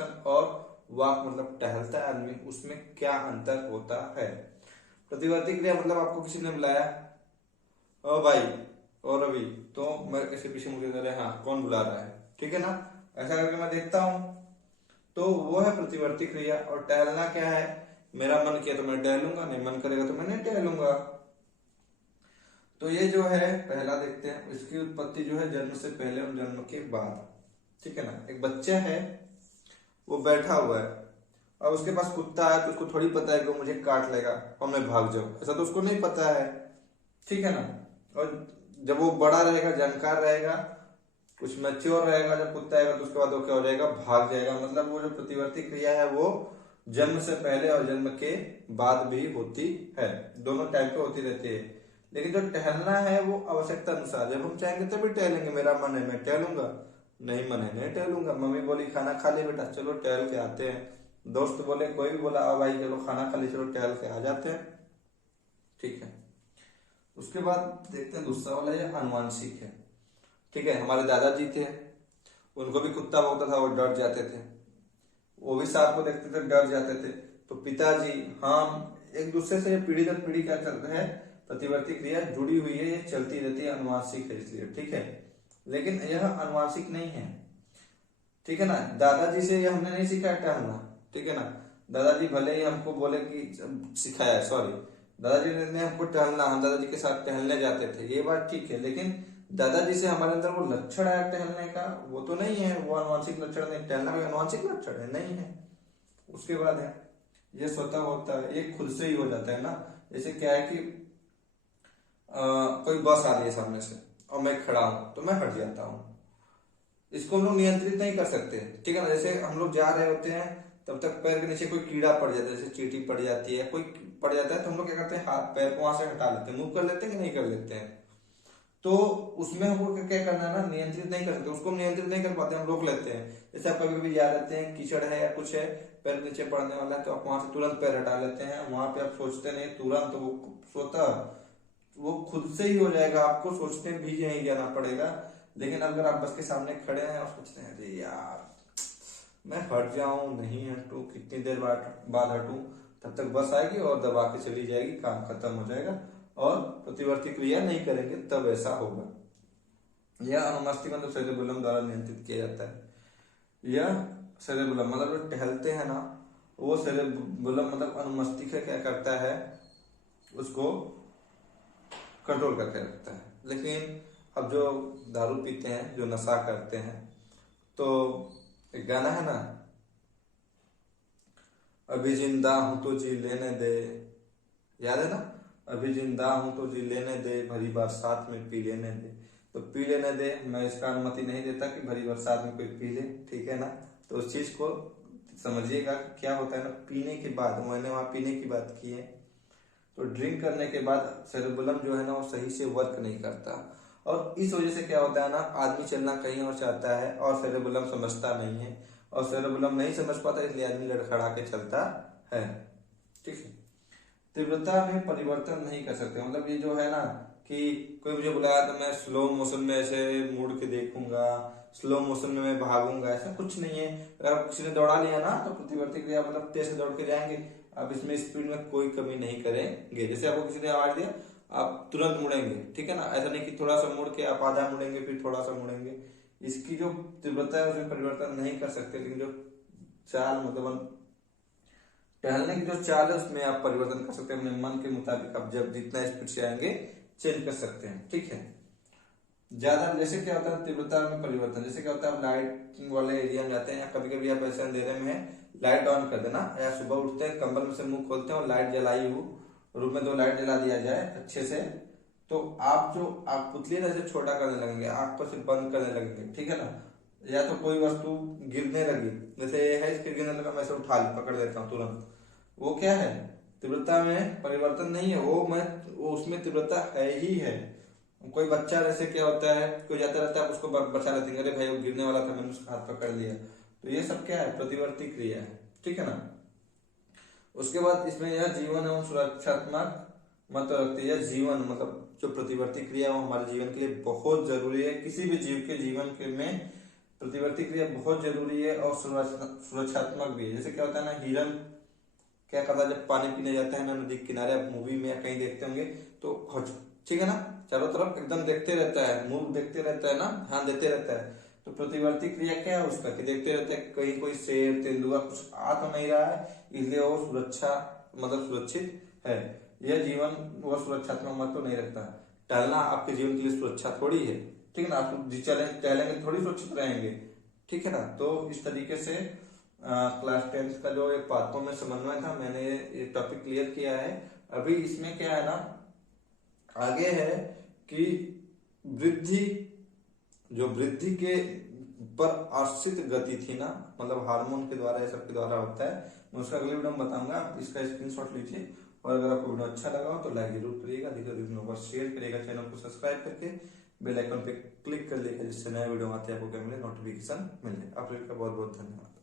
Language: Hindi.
एक्शन और वॉक मतलब टहलता है आदमी, उसमें क्या अंतर होता है। प्रतिवर्ती क्रिया मतलब आपको किसी ने बुलाया, ओ भाई और रवि, तो मैं ऐसे पीछे मुझे कह रहे हाँ कौन बुला रहा है, ठीक है ना, ऐसा करके मैं देखता हूँ, तो वो है प्रतिवर्ती क्रिया। और टहलना क्या है, मेरा मन किया तो मैं टहलूंगा, नहीं मन करेगा तो मैं नहीं टहलूंगा। तो ये जो है पहला देखते हैं, इसकी उत्पत्ति जो है जन्म से पहले और जन्म के बाद, ठीक है ना। एक बच्चा है, वो बैठा हुआ है, अब उसके पास कुत्ता है तो उसको थोड़ी पता है कि वो मुझे काट लेगा और मैं भाग जाऊं, ऐसा तो उसको नहीं पता है, ठीक है ना। और जब वो बड़ा रहेगा, जानकार रहेगा, कुछ मैच्योर रहेगा, जब कुत्ता आएगा तो उसके बाद वो क्या हो जाएगा, भाग जाएगा। मतलब वो जो प्रतिवर्ती क्रिया है वो जन्म से पहले और जन्म के बाद भी होती है, दोनों टाइम पे होती रहती है। लेकिन जो टहलना है वो आवश्यकता अनुसार, जब हम चाहेंगे तभी टहलेंगे, मेरा मन है मैं टहलूंगा, नहीं मन है नहीं टहलूंगा, मम्मी बोली खाना खा ले बेटा चलो टहल के आते हैं, दोस्त बोले कोई भी बोला आओ भाई चलो खाना खा ले चलो टहल के आ जाते हैं, ठीक है। उसके बाद देखते हैं दूसरा वाला, ये अनुवांशिक है, ठीक है। हमारे दादाजी थे, उनको भी कुत्ता भौंकता था वो डर जाते थे, वो भी सांप को देखते थे डर जाते थे। तो पिताजी हम एक दूसरे से पीढ़ी दर पीढ़ी क्या चलता है, प्रतिवर्ती क्रिया जुड़ी हुई है, ये चलती रहती है, अनुवांशिक है इसलिए, ठीक है। लेकिन यह अनुवांशिक नहीं है, ठीक है ना। दादाजी से ये हमने नहीं सीखा है टहलना, ठीक है ना। दादाजी भले ही हमको बोले कि सिखाया है, सॉरी, दादाजी ने हमको टहलना, हम दादाजी के साथ टहलने जाते थे, ये बात ठीक है। लेकिन दादाजी से हमारे अंदर वो लक्षण आया टहलने का, वो तो नहीं है, वो अनुवांशिक लक्षण नहीं, टहलना कोई अनुवांशिक लक्षण है नहीं है। उसके बाद है ये स्वतः होता है, ये खुद से ही हो जाता है ना। जैसे क्या है कि कोई बस आ रही है सामने से और मैं खड़ा हूं तो मैं हट जाता हूँ, इसको हम लोग नियंत्रित नहीं कर सकते, ठीक है ना। जैसे हम लोग जा रहे होते हैं तब तक पैर के नीचे कोई कीड़ा पड़ जाता है, जैसे चींटी पड़ जाती है, कोई पड़ जाता है, तो हम लोग क्या करते हैं, हाथ पैर को वहां से हटा लेते हैं, मूव कर लेते हैं कि नहीं कर लेते हैं। तो उसमें हमको क्या करना है ना, नियंत्रित नहीं कर सकते, उसको हम नियंत्रित नहीं कर पाते, हम रोक लेते हैं। जैसे आप कभी कभी जा रहते हैं, कीचड़ है या कुछ है, पैर नीचे पड़ने वाला है, तो आप वहां से तुरंत पैर हटा लेते हैं, वहां पे आप सोचते नहीं तुरंत, वो स्वतः वो खुद से ही हो जाएगा, आपको सोचने भी नहीं जाना पड़ेगा। लेकिन अगर आप बस के सामने खड़े हैं और सोचते हैं अरे यार मैं हट जाऊं, नहीं हटूं, कितनी देर बाद हटूं, तब तक बस आएगी और दबा के चली जाएगी, काम खत्म हो जाएगा, और प्रतिवर्ती क्रिया नहीं करेंगे तब ऐसा होगा। यह अनुमस्तिष्क मतलब सेरेबेलम द्वारा नियंत्रित किया जाता है। यह सेरेबेलम मतलब जो टहलते हैं ना, वो सेरेबेलम मतलब अनुमस्तिष्क क्या करता है, उसको कंट्रोल करके रखता है। लेकिन अब जो दारू पीते हैं, जो नशा करते हैं, तो एक गाना है ना, अभी जिंदा हूं तो जी लेने दे, याद है ना, अभी जिंदा हूं तो जी लेने दे, भरी बरसात में पी लेने दे। तो पी लेने दे, मैं इसका अनुमति नहीं देता कि भरी बरसात में कोई पी ले, ठीक है ना। तो उस चीज को समझिएगा क्या होता है ना, पीने के बाद, मैंने वहां पीने की बात की है, तो ड्रिंक करने के बाद सेरेबेलम जो है ना वो सही से वर्क नहीं करता, और इस वजह से क्या होता है ना, आदमी चलना कहीं और चाहता है और सेरेबेलम समझता नहीं है, और सेरेबेलम नहीं समझ पाता इसलिए आदमी लड़खड़ा के चलता है, ठीक है। तीव्रता में परिवर्तन नहीं कर सकते, मतलब ये जो है ना कि कोई मुझे बुलाया तो मैं स्लो मोशन में ऐसे मुड़ के देखूंगा, स्लो मोशन में मैं भागूंगा, ऐसा कुछ नहीं है। अगर आप किसी ने दौड़ा लिया ना तो प्रतिवर्ती क्रिया मतलब तेज से दौड़ के जाएंगे, आप इसमें स्पीड में कोई कमी नहीं करेंगे। जैसे आपको किसी ने आवाज दिया आप तुरंत मुड़ेंगे, ठीक है ना, ऐसा नहीं कि थोड़ा सा मुड़ के आप आधा मुड़ेंगे फिर थोड़ा सा मुड़ेंगे, इसकी जो तीव्रता है उसमें परिवर्तन नहीं कर सकते। लेकिन जो चाल मतलब टहलने की जो चाल है उसमें आप परिवर्तन कर सकते हैं, अपने मन के मुताबिक आप जब जितना स्पीड से आएंगे चेंज कर सकते हैं, ठीक है। ज्यादा जैसे क्या होता है तीव्रता में परिवर्तन, जैसे क्या होता है आप लाइटिंग वाले एरिया में जाते हैं, या कभी कभी आप ऐसे अंधेरे में लाइट ऑन कर देना, या सुबह उठते हैं कंबल में से मुंह खोलते हैं और लाइट जलाई हो, रूम में 2 लाइट जला दिया जाए अच्छे से, तो आप जो आप पुतली है जैसे छोटा करने लगेंगे, आंख पर से बंद करने लगेंगे, ठीक है ना। या तो कोई वस्तु गिरने लगी, जैसे ये है इसके गिरने लगा, मैं इसे उठा पकड़ लेता हूँ तुरंत, वो क्या है, तीव्रता में परिवर्तन नहीं है, वो उसमें तीव्रता है ही है। कोई बच्चा जैसे क्या होता है, कोई जाता रहता है आप उसको बचा लेते हैं, अरे भाई वो गिरने वाला था मैंने उसका हाथ पकड़ लिया, तो ये सब क्या है, प्रतिवर्ती क्रिया है, ठीक है ना। उसके बाद इसमें यह जीवन एवं सुरक्षात्मक महत्व रखती है। जीवन मतलब जो प्रतिवर्ती क्रिया है वो हमारे जीवन के लिए बहुत जरूरी है, किसी भी जीव के जीवन के में प्रतिवर्ती क्रिया बहुत जरूरी है और सुरक्षात्मक भी है। जैसे क्या होता है ना, हिरन क्या करता है जब पानी पीने जाता है ना नदी के किनारे, आप मूवी में या कहीं देखते होंगे तो ठीक है ना, चारों तरफ एकदम देखते रहता है, मुंह देखते रहता है ना, ध्यान देते रहता है। तो प्रतिवर्ती क्रिया क्या है उसका, कि देखते रहता है कहीं कोई शेर तेंदुआ कुछ आ तो नहीं रहा है, इसलिए वो सुरक्षा मतलब सुरक्षित है। यह जीवन वो सुरक्षात्मक महत्व नहीं रखता। टहलना आपके जीवन के लिए सुरक्षा थोड़ी है, ठीक है ना, आप जी टहलेंगे थोड़ी सुरक्षित रहेंगे, ठीक है ना। तो इस तरीके से क्लास 10th का जो एक पाठों में समन्वय था, मैंने ये टॉपिक क्लियर किया है। अभी इसमें क्या है ना, आगे है कि वृद्धि, जो वृद्धि के पर आश्रित गति थी ना, मतलब हार्मोन के द्वारा, ये सब के द्वारा होता है, मैं उसका अगले वीडियो में बताऊंगा, आप इसका स्क्रीनशॉट लीजिए। और अगर आपको वीडियो अच्छा लगा हो तो लाइक जरूर करिएगा, अधिक से अधिक लोगों को शेयर करिएगा, चैनल को सब्सक्राइब करके बेल आइकन पे क्लिक कर लीजिएगा, जिससे नया वीडियो आते हैं आपको क्या मिले, नोटिफिकेशन मिले। आप लोगों का बहुत बहुत धन्यवाद।